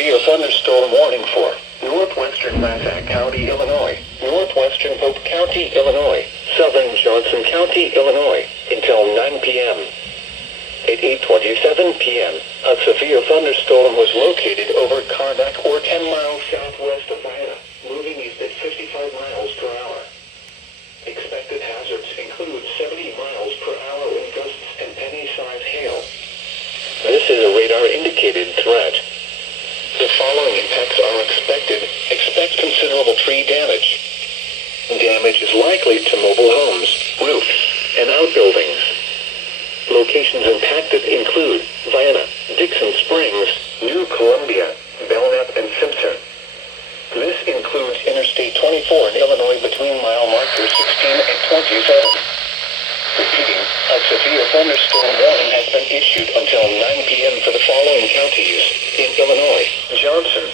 severe thunderstorm warning for northwestern Massac County, Illinois, northwestern Pope County, Illinois, southern Johnson County, Illinois, until 9 p.m. At 8:27 p.m., a severe thunderstorm was located over Karnak or 10 miles southwest of Vienna, moving east at 55 miles per hour. Expected hazards include 70 miles per hour wind gusts and penny-sized hail. This is a radar-indicated threat. The following impacts are expected. Expect considerable tree damage. Damage is likely to mobile homes, roofs, and outbuildings. Locations impacted include Vienna, Dixon Springs, New Columbia, Belknap, and Simpson. This includes Interstate 24 in Illinois between mile markers 16 and 27. Repeating, a severe thunderstorm warning has been issued until 9 p.m. for the following counties in Illinois: Johnson,